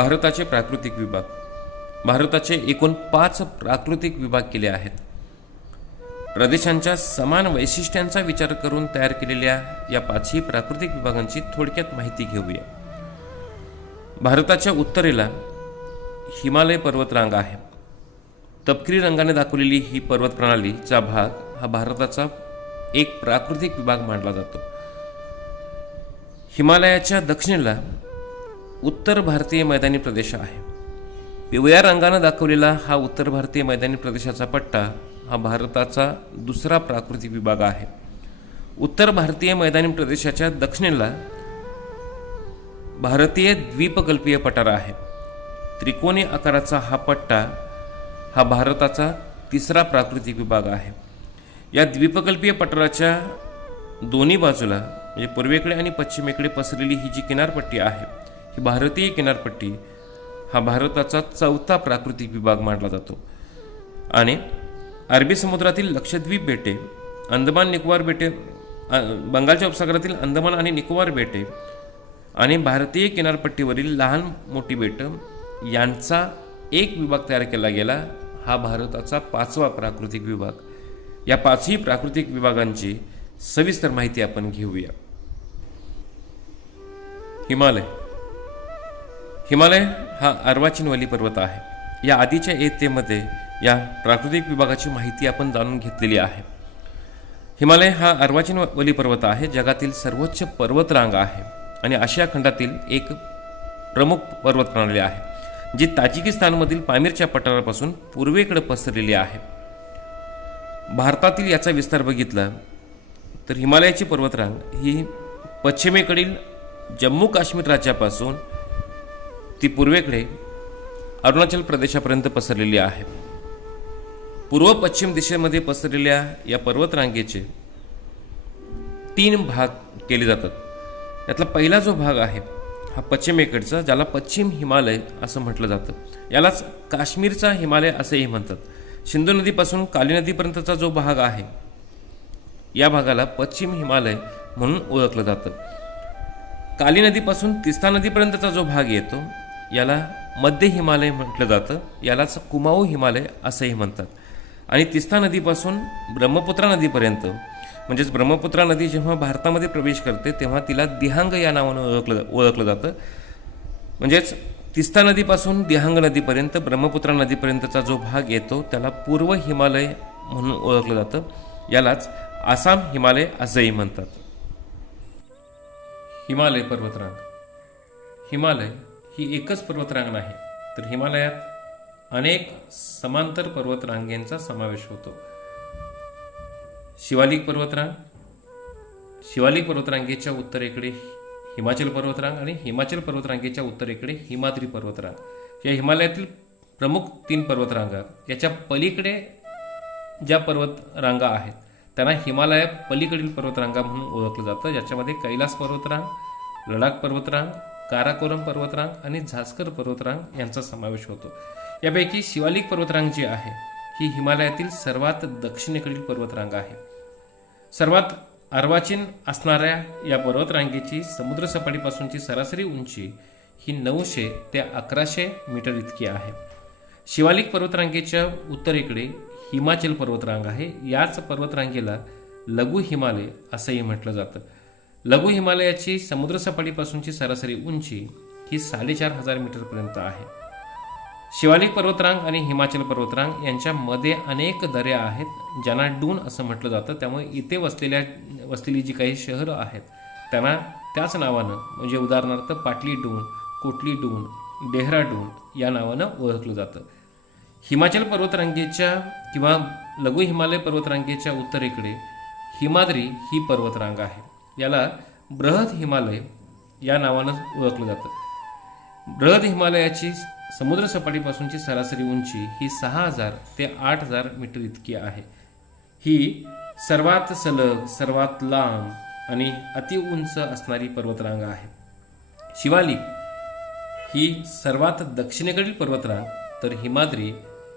भारताचे प्राकृतिक विभाग. भारताचे एकूण 5 प्राकृतिक विभाग केले आहेत. प्रदेशांच्या समान वैशिष्ट्यांचा विचार करून तयार केलेल्या या 5ही प्राकृतिक विभागांची थोडक्यात माहिती घेऊया. भारताच्या उत्तरेला हिमालय पर्वतरांग आहे. तपकिरी रंगाने दाखवलेली ही पर्वत प्रणालीचा भाग हा भारताचा एक प्राकृतिक विभाग मानला जातो. हिमालयाच्या दक्षिणेला उत्तर भारतीय मैदानी प्रदेश आहे. पिवळ्या रंगाने दाखवलेला हा उत्तर भारतीय मैदानी प्रदेशाचा पट्टा हा भारताचा दुसरा प्राकृतिक विभाग आहे. उत्तर भारतीय मैदानी प्रदेशाच्या दक्षिणेला भारतीय द्वीपकल्पीय पठार आहे. त्रिकोणी आकाराचा हा पट्टा हा भारताचा तिसरा प्राकृतिक विभाग आहे. या द्वीपकल्पीय पठाराच्या दोन्ही बाजूला म्हणजे पूर्वेकडे आणि पश्चिमेकडे पसरलेली ही जी किनारपट्टी आहे, ही भारतीय किनारपट्टी हा भारताचा चौथा प्राकृतिक विभाग मानला जातो. आणि अरबी समुद्रातील लक्षद्वीप बेटे, अंदमान निकोबार बेटे, बंगालच्या उपसागरातील अंदमान आणि निकोबार बेटे आणि भारतीय किनारपट्टीवरील लहान मोठी बेटं यांचा एक विभाग तयार केला गेला हा भारताचा 5वा प्राकृतिक विभाग. या 5ही प्राकृतिक विभागांची सविस्तर माहिती आपण घेऊया. हिमालय. हिमालय हा अर्वाचीन वली पर्वत आहे. या आधीच्या इयत्तेमध्ये या प्राकृतिक विभागाची माहिती आपण जाणून घेतलेली आहे. हिमालय हा अर्वाचीन वली पर्वत आहे. जगातील सर्वोच्च पर्वतरांग आहे आणि आशिया खंडातील एक प्रमुख पर्वत प्रणाली आहे जी ताजिकिस्तानमधील पामीरच्या पठारापासून पूर्वेकडे पसरलेली आहे. भारतातील याचा विस्तार बघितला तर हिमालयाची पर्वतरांग ही पश्चिमेकडील जम्मू काश्मीर राज्यापासून ती पूर्वेकडे अरुणाचल प्रदेशापर्यंत पसरलेली आहे. पूर्व पश्चिम दिशेमध्ये पसरलेल्या या पर्वतरांगेचे 3 भाग केले जातात. यातला पहिला जो भाग आहे हा पश्चिमेकडचा, ज्याला पश्चिम हिमालय असं म्हटलं जातं. यालाच काश्मीरचा हिमालय असेही म्हणतात. सिंधू नदीपासून काली नदीपर्यंतचा जो भाग आहे या भागाला पश्चिम हिमालय म्हणून ओळखलं जातं. काली नदीपासून तिस्ता नदीपर्यंतचा जो भाग येतो याला मध्य हिमालय म्हटलं जातं. यालाच कुमाऊ हिमालय असंही म्हणतात. आणि तिस्ता नदीपासून ब्रह्मपुत्रा नदीपर्यंत म्हणजेच ब्रह्मपुत्रा नदी जेव्हा भारतामध्ये प्रवेश करते तेव्हा तिला दिहांग या नावानं ओळखलं जातं. म्हणजेच तिस्ता नदीपासून दिहांग नदीपर्यंत ब्रह्मपुत्रा नदीपर्यंतचा जो भाग येतो त्याला पूर्व हिमालय म्हणून ओळखलं जातं. यालाच आसाम हिमालय असंही म्हणतात. हिमालय पर्वतरांग. हिमालय ही एकच पर्वतरांग नाही तर हिमालयात अनेक समांतर पर्वतरांगेंचा समावेश होतो. शिवालिक पर्वतरांग. शिवालिक पर्वतरांगेच्या उत्तरेकडे हिमाचल पर्वतरांग आणि हिमाचल पर्वतरांगेच्या उत्तरेकडे हिमाद्री पर्वतरांग. या हिमालयातील प्रमुख 3 पर्वतरांगा. याच्या पलीकडे ज्या पर्वतरांगा आहेत त्यांना हिमालया पलीकडील पर्वतरांगा म्हणून ओळखलं जातं. ज्याच्यामध्ये कैलास पर्वतरांग, लडाख पर्वतरांग, काराकोरम पर्वतरांग आणि झास्कर पर्वतरांग यांचा समावेश होतो. यापैकी शिवालिक पर्वतरांग जी आहे ही हिमालयातील सर्वात दक्षिणेकडील पर्वतरांग आहे. सर्वात अर्वाचीन असणाऱ्या या पर्वतरांगेची समुद्रसपाटीपासूनची सरासरी उंची ही 900 ते 1100 मीटर इतकी आहे. शिवालिक पर्वतरांगेच्या उत्तरेकडे हिमाचल पर्वतरांग आहे. याच पर्वतरांगेला लघु हिमालय असंही म्हटलं जातं. लघु हिमालयाची समुद्रसपाटीपासूनची सरासरी उंची ही 4500 मीटरपर्यंत आहे. शिवालिक पर्वतरांग आणि हिमाचल पर्वतरांग यांच्यामध्ये अनेक दऱ्या आहेत ज्यांना डून असं म्हटलं जातं. त्यामुळे इथे वसलेली जी काही शहरं आहेत त्यांना त्याच नावानं म्हणजे उदाहरणार्थ पाटली डून, कोटली डून, डेहराडून या नावानं ओळखलं जातं. हिमाचल पर्वतरांगेच्या किंवा लघु हिमालय पर्वतरांगेच्या उत्तरेकडे हिमाद्री ही पर्वतरांग आहे. याला बृहद हिमालय या नावानं ओळखलं जातं. बृहद हिमालयाची समुद्रसपाटीपासूनची सरासरी उंची ही 6000 ते 8000 मीटर इतकी आहे. ही सर्वात सलग, सर्वात लांब आणि अतिउंच असणारी पर्वतरांग आहे. शिवालिक ही सर्वात दक्षिणेकडील पर्वतरांग तर हिमाद्री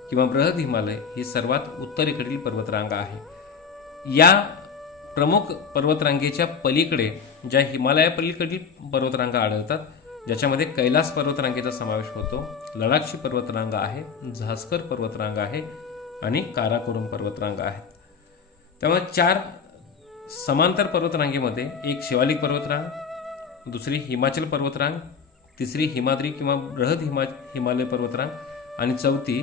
किंवा बृहद हिमालय ही सर्वात उत्तरेकडील पर्वतरांग आहे. या प्रमुख पर्वतरांगेच्या पलीकडे ज्या हिमालया पलीकडील पर्वतरांगा आढळतात ज्याच्यामध्ये कैलास पर्वतरांगेचा समावेश होतो, लडाखची पर्वतरांग आहे, झास्कर पर्वतरांग आहे आणि काराकोरम पर्वतरांग आहेत. त्यामुळे 4 समांतर पर्वतरांगेमध्ये एक शिवालिक पर्वतरांग, दुसरी हिमाचल पर्वतरांग, तिसरी हिमाद्री किंवा बृहद हिमालय पर्वतरांग आणि चौथी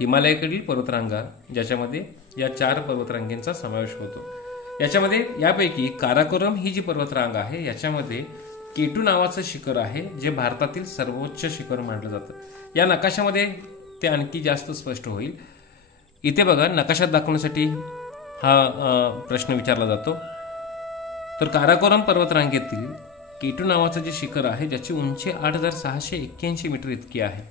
हिमालयाकडील पर्वतरांगा, ज्याच्यामध्ये या 4 पर्वतरांगेंचा समावेश होतो. याच्यामध्ये यापैकी काराकोरम ही जी पर्वतरांग आहे याच्यामध्ये केटू नावाचं शिखर आहे, जे भारतातील सर्वोच्च शिखर मानलं जातं. या नकाशामध्ये ते आणखी जास्त स्पष्ट होईल. इथे बघा, नकाशात दाखवण्यासाठी हा प्रश्न विचारला जातो. तर काराकोरम पर्वतरांगेतील केटू नावाचं जे शिखर आहे, ज्याची उंची 8,681 मीटर इतकी आहे,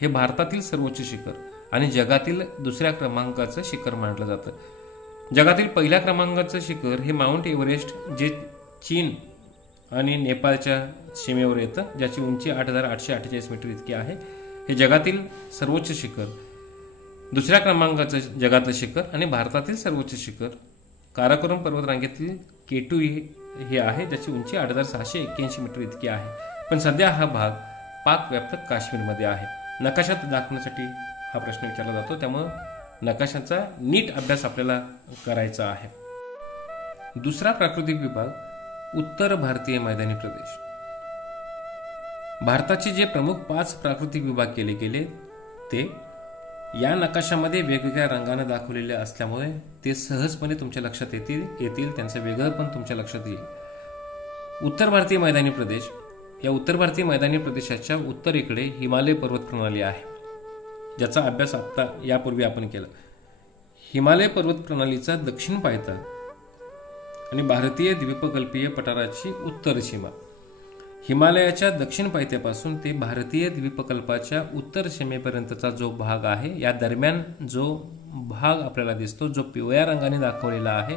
हे भारतातील सर्वोच्च शिखर आणि जगातील दुसऱ्या क्रमांकाचं शिखर मानलं जातं. जगातील पहिल्या क्रमांकाचं शिखर हे माउंट एव्हरेस्ट, जे चीन आणि नेपाळच्या सीमेवर येतं, ज्याची उंची 8,848 मीटर इतकी आहे. हे जगातील सर्वोच्च शिखर. दुसऱ्या क्रमांकाचं जगातलं शिखर आणि भारतातील सर्वोच्च शिखर काराकोरम पर्वतरांगेतील केटू हे आहे, ज्याची उंची 8,681 मीटर इतकी आहे. पण सध्या हा भाग पाकव्याप्त काश्मीरमध्ये आहे. नकाशात दाखवण्यासाठी हा प्रश्न विचारला जातो, त्यामुळं नकाशाचा नीट अभ्यास आपल्याला करायचा आहे. दुसरा प्राकृतिक विभाग, उत्तर भारतीय मैदानी प्रदेश. भारताचे जे प्रमुख 5 प्राकृतिक विभाग केले गेले ते या नकाशामध्ये वेगवेगळ्या रंगाने दाखवलेले असल्यामुळे ते सहजपणे तुमच्या लक्षात येतील. त्यांचं वेगळं पण तुमच्या लक्षात येईल. उत्तर भारतीय मैदानी प्रदेश. या उत्तर भारतीय मैदानी प्रदेशाच्या उत्तरेकडे हिमालय पर्वत प्रणाली आहे, ज्याचा अभ्यास आत्ता यापूर्वी आपण केला. हिमालय पर्वत प्रणालीचा दक्षिण पायथा आणि भारतीय द्वीपकल्पीय पठाराची उत्तर सीमा. हिमालयाच्या दक्षिण पायथ्यापासून ते भारतीय द्वीपकल्पाच्या उत्तर सीमेपर्यंतचा जो भाग आहे, या दरम्यान जो भाग आपल्याला दिसतो, जो पिवळ्या रंगाने दाखवलेला आहे,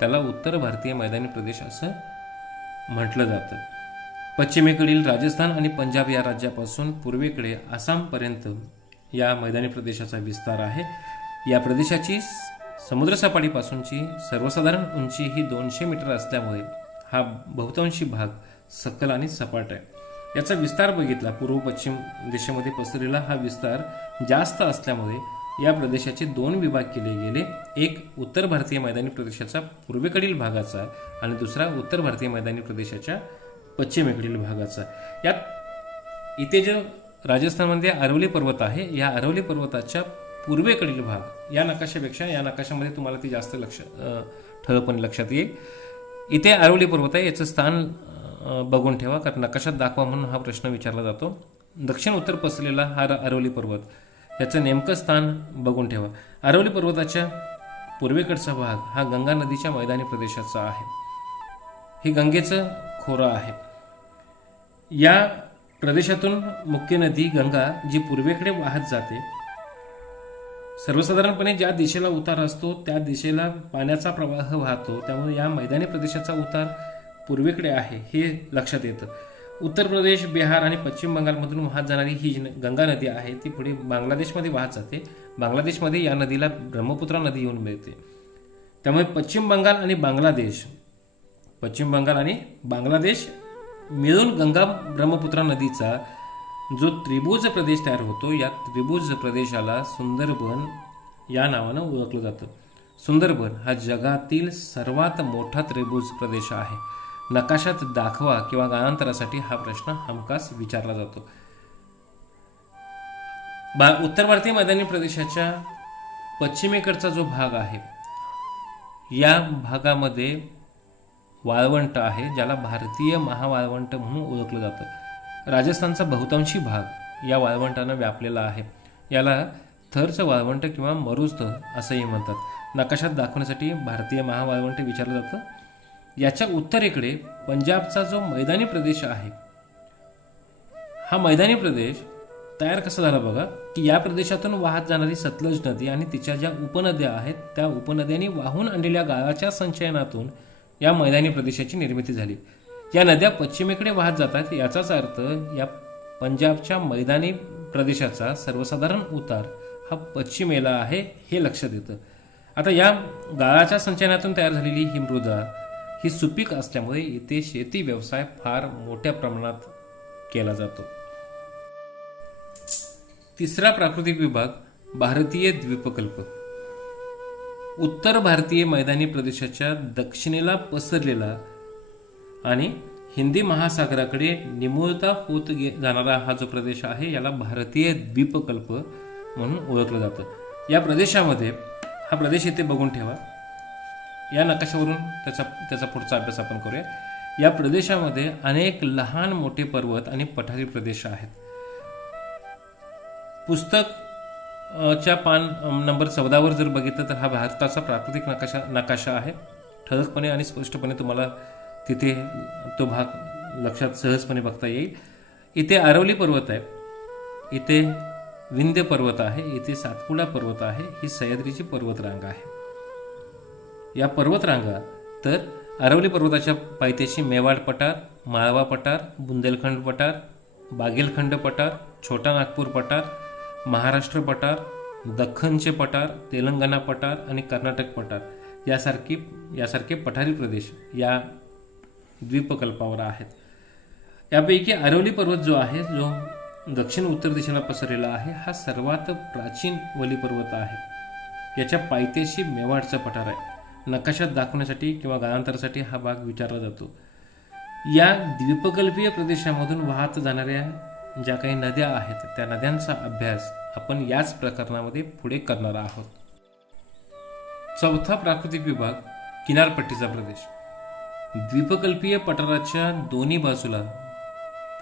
त्याला उत्तर भारतीय मैदानी प्रदेश असं म्हटलं जातं. पश्चिमेकडील राजस्थान आणि पंजाब या राज्यापासून पूर्वेकडे आसामपर्यंत या मैदानी प्रदेशाचा विस्तार आहे. या प्रदेशाची समुद्रसपाटीपासूनची सर्वसाधारण उंची ही 200 मीटर असल्यामुळे हा बहुतांशी भाग सकल आणि सपाट आहे. याचा विस्तार बघितला, पूर्व पश्चिम दिशेमध्ये पसरलेला हा विस्तार जास्त असल्यामुळे या प्रदेशाचे 2 विभाग केले गेले. एक उत्तर भारतीय मैदानी प्रदेशाचा पूर्वेकडील भागाचा आणि दुसरा उत्तर भारतीय मैदानी प्रदेशाच्या पश्चिमेकडील भागाचा. यात इथे जो राजस्थानमध्ये अरवली पर्वत आहे, या अरवली पर्वताच्या पूर्वेकडील भाग या नकाशापेक्षा या नकाशामध्ये तुम्हाला ती जास्त ठळकपणे लक्षात येईल. इथे अरवली पर्वत आहे, याचं स्थान बघून ठेवा, कारण नकाशात दाखवा म्हणून हा प्रश्न विचारला जातो. दक्षिण उत्तर पसरलेला हा अरवली पर्वत, याचं नेमकं स्थान बघून ठेवा. अरवली पर्वताच्या पूर्वेकडचा भाग हा गंगा नदीच्या मैदानी प्रदेशाचा आहे. हे गंगेचं खोरं आहे. या प्रदेशातून मुख्य नदी गंगा जी पूर्वेकडे वाहत जाते. सर्वसाधारणपणे ज्या दिशेला उतार असतो त्या दिशेला पाण्याचा प्रवाह वाहतो, त्यामुळे या मैदानी प्रदेशाचा उतार पूर्वेकडे आहे हे लक्षात येतं. उत्तर प्रदेश, बिहार आणि पश्चिम बंगालमधून वाहत जाणारी ही गंगा नदी आहे ती पुढे बांगलादेशमध्ये वाहत जाते. बांगलादेशमध्ये या नदीला ब्रह्मपुत्रा नदी येऊन मिळते. त्यामुळे पश्चिम बंगाल आणि बांगलादेश मिळून गंगा ब्रह्मपुत्रा नदीचा जो त्रिभुज प्रदेश तयार होतो, या त्रिभुज प्रदेशाला सुंदरबन या नावानं ओळखलं जातं. सुंदरबन हा जगातील सर्वात मोठा त्रिभुज प्रदेश आहे. नकाशात दाखवा किंवा गाळांतरासाठी हा प्रश्न हमखास विचारला जातो. उत्तर भारतीय मैदानी प्रदेशाच्या पश्चिमेकडचा जो भाग आहे, या भागामध्ये वाळवंट आहे, ज्याला भारतीय महावाळवंट म्हणून ओळखलं जातं. राजस्थानचा बहुतांशी भाग या वाळवंटानं व्यापलेला आहे. याला थरचं वाळवंट किंवा मरुस्थळ असंही म्हणतात. नकाशात दाखवण्यासाठी भारतीय महावाळवंट विचारलं जातं. याच्या उत्तरेकडे पंजाबचा जो मैदानी प्रदेश आहे, हा मैदानी प्रदेश तयार कसा झाला बघा, की या प्रदेशातून वाहत जाणारी सतलज नदी आणि तिच्या ज्या उपनद्या आहेत, त्या उपनद्यांनी वाहून आणलेल्या गाळाच्या संचयनातून या मैदानी प्रदेशाची निर्मिती झाली. या नद्या पश्चिमेकडे वाहत जातात. याचाच अर्थ या पंजाबच्या मैदानी प्रदेशाचा सर्वसाधारण उतार हा पश्चिमेला आहे हे लक्षात येतं. आता या गाळाच्या संचयनातून तयार झालेली ही मृदा ही सुपीक असल्यामुळे इथे शेती व्यवसाय फार मोठ्या प्रमाणात केला जातो. तिसरा प्राकृतिक विभाग भारतीय द्वीपकल्प. उत्तर भारतीय मैदानी प्रदेशाच्या दक्षिणेला पसरलेला आणि हिंदी महासागराकडे निमुळता होत जाणारा हा जो प्रदेश आहे याला भारतीय द्वीपकल्प म्हणून ओळखलं जातं. या प्रदेशामध्ये हा प्रदेश इथे बघून ठेवा. या नकाशावरून त्याचा पुढचा अभ्यास आपण करूया. या प्रदेशामध्ये अनेक लहान मोठे पर्वत आणि पठारी प्रदेश आहेत. पुस्तकच्या पान नंबर 14वर जर बघितलं तर हा भारताचा प्राकृतिक नकाशा आहे. ठळकपणे आणि स्पष्टपणे तुम्हाला तिथे तो भाग लक्षात सहजपणे बघता येईल. इथे अरवली पर्वत आहे, इथे विंध्य पर्वत आहे, इथे सातपुडा पर्वत आहे, ही सह्याद्रीची पर्वतरांग आहे. या पर्वतरांगा तर अरवली पर्वताच्या पायथ्याशी मेवाड पठार, माळवा पठार, बुंदेलखंड पठार, बागेलखंड पठार, छोटा नागपूर पठार, महाराष्ट्र पठार, दख्खनचे पठार, तेलंगणा पठार आणि कर्नाटक पठार यासारखे पठारी प्रदेश या द्वीपकल्पावर आहेत. यापैकी अरवली पर्वत जो आहे, जो दक्षिण उत्तर दिशेला पसरलेला आहे, हा सर्वात प्राचीन वली पर्वत आहे. याच्या पायथ्याशी मेवाडचा पठार आहे. नकाशात दाखवण्यासाठी किंवा गाळांतरासाठी हा भाग विचारला जातो. या द्वीपकल्पीय प्रदेशामधून वाहत जाणाऱ्या ज्या काही नद्या आहेत त्या नद्यांचा अभ्यास आपण याच प्रकरणामध्ये पुढे करणार आहोत. चौथा प्राकृतिक विभाग किनारपट्टीचा प्रदेश. द्वीपकल्पीय पठाराच्या दोन्ही बाजूला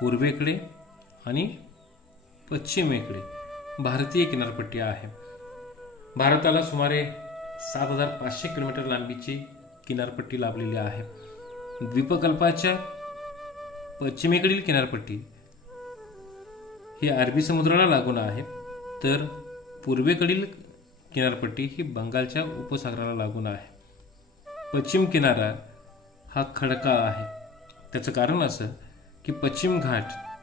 पूर्वेकडे आणि पश्चिमेकडे भारतीय किनारपट्टी आहे. भारताला सुमारे 7,500 किलोमीटर लांबीची किनारपट्टी लाभलेली आहे. द्वीपकल्पाच्या पश्चिमेकडील किनारपट्टी ही अरबी समुद्राला लागून आहे, तर पूर्वेकडील किनारपट्टी ही बंगालच्या उपसागराला लागून आहे. पश्चिम किनारा हा खडकाळ आहे. त्याचं कारण असं की पश्चिम घाट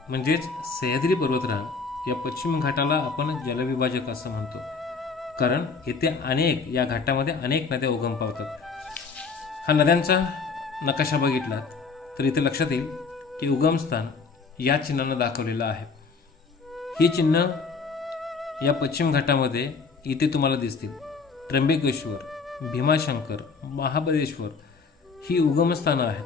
म्हणजेच सह्याद्री पर्वतरांग, या पश्चिम घाटाला आपण जलविभाजक असं म्हणतो, कारण येथे या घाटामध्ये अनेक नद्या उगम पावतात. हा नद्यांचा नकाशा बघितलात तर इथे लक्षात येईल की उगमस्थान या चिन्हानं दाखवलेलं आहे. ही चिन्ह या पश्चिम घाटामध्ये इथे तुम्हाला दिसतील. त्र्यंबकेश्वर, भीमाशंकर, महाबळेश्वर ही उगमस्थानं आहेत.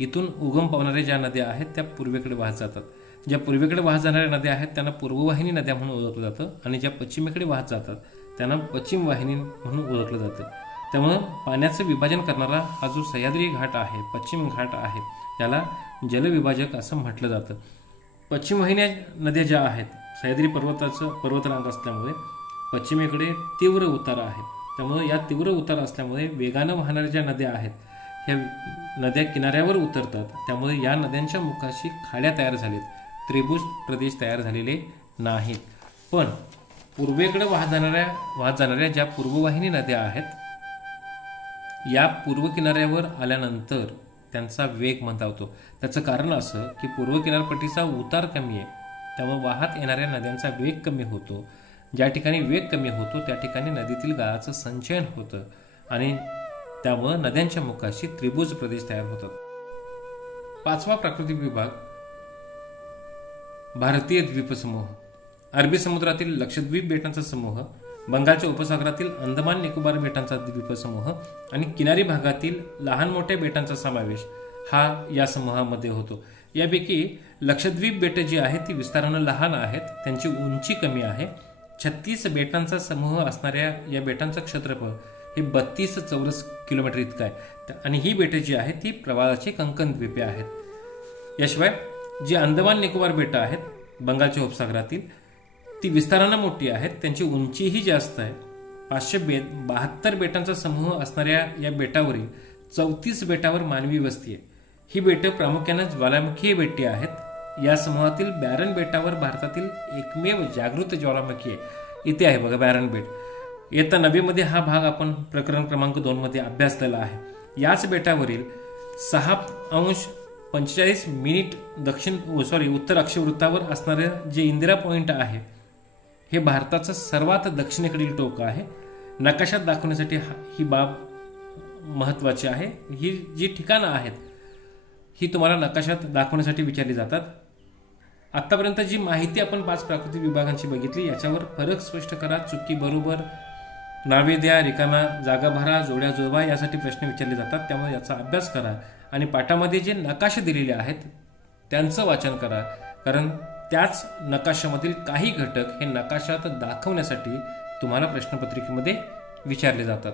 इथून उगम पावणाऱ्या ज्या नद्या आहेत त्या पूर्वेकडे वाहत जातात. ज्या पूर्वेकडे वाहत जाणाऱ्या नद्या आहेत त्यांना पूर्ववाहिनी नद्या म्हणून ओळखलं जातं, आणि ज्या पश्चिमेकडे वाहत जातात त्यांना पश्चिम वाहिनी म्हणून ओळखलं जातं. त्यामुळं पाण्याचं विभाजन करणारा हा जो सह्याद्री घाट आहे, पश्चिम घाट आहे, त्याला जलविभाजक असं म्हटलं जातं. पश्चिम वाहिन्या नद्या ज्या आहेत, सह्याद्री पर्वतरांग असल्यामुळे पश्चिमेकडे तीव्र उतार आहे. त्यामुळे या तीव्र उतार असल्यामुळे वेगानं वाहणाऱ्या ज्या नद्या आहेत ह्या नद्या किनाऱ्यावर उतरतात. त्यामुळे या नद्यांच्या मुखाशी खाड्या तयार झालेत, त्रिभुज प्रदेश तयार झालेले नाहीत. पण पूर्वेकडे वाहत जाणाऱ्या ज्या पूर्ववाहिनी नद्या आहेत, या पूर्व किनाऱ्यावर आल्यानंतर त्यांचा वेग मंदावतो. त्याचं कारण असं की पूर्व किनारपट्टीचा उतार कमी आहे, त्यामुळे वाहत येणाऱ्या नद्यांचा वेग कमी होतो. ज्या ठिकाणी वेग कमी होतो त्या ठिकाणी नदीतील गाळाचं संचयन होतं आणि त्यामुळं नद्यांच्या मुखाशी त्रिभुज प्रदेश तयार होतात. पाचवा प्राकृतिक विभाग भारतीय द्वीपसमूह. अरबी समुद्रातील लक्षद्वीप बेटांचा समूह, बंगालच्या उपसागरातील अंदमान निकोबार बेटांचा द्वीपसमूह आणि किनारी भागातील लहान मोठ्या बेटांचा समावेश हा या समूहामध्ये होतो. यापैकी लक्षद्वीप बेटं जी आहेत ती विस्तारानं लहान आहेत, त्यांची उंची कमी आहे. 36 बेटांचा समूह असणाऱ्या या बेटांचं क्षेत्रफळ हे 32 चौरस किलोमीटर इतकं आहे, आणि ही बेटं जी आहेत ती प्रवाळाची कंकण द्वीपे आहेत. याशिवाय जी अंदमान निकोबार बेटं आहेत बंगालच्या उपसागरातील, ती विस्तारानं मोठी आहेत, त्यांची उंचीही जास्त आहे. 572 बेटांचा समूह असणाऱ्या या बेटावरील 34 बेटावर मानवी वस्ती आहे. ही बेटं प्रामुख्यानं ज्वालामुखीय बेटे आहेत. या समूहातील बॅरन बेटावर भारतातील एकमेव जागृत ज्वालामुखी आहे. इथे आहे बघा बॅरन बेट. इयत्ता 9वीमध्ये हा भाग आपण प्रकरण क्रमांक 2 मध्ये अभ्यासलेला आहे. याच बेटावरील 6:45 उत्तर अक्षवृत्तावर असणारं जे इंदिरा पॉइंट आहे हे भारताचं सर्वात दक्षिणेकडील टोक आहे. नकाशात दाखवण्यासाठी ही बाब महत्त्वाची आहे. ही जी ठिकाणं आहेत ही तुम्हाला नकाशात दाखवण्यासाठी विचारली जातात. आत्तापर्यंत जी माहिती आपण 5 प्राकृतिक विभागांची बघितली, याच्यावर फरक स्पष्ट करा, चुकी बरोबर, नावे द्या, रिकाम्या जागा भरा, जोड्या जुळवा, यासाठी प्रश्न विचारले जातात. त्यामुळे याचा अभ्यास करा आणि पाठामध्ये जे नकाशे दिलेले आहेत त्यांचं वाचन करा, कारण त्याच नकाशामधील काही घटक हे नकाशात दाखवण्यासाठी तुम्हाला प्रश्नपत्रिकेमध्ये विचारले जातात.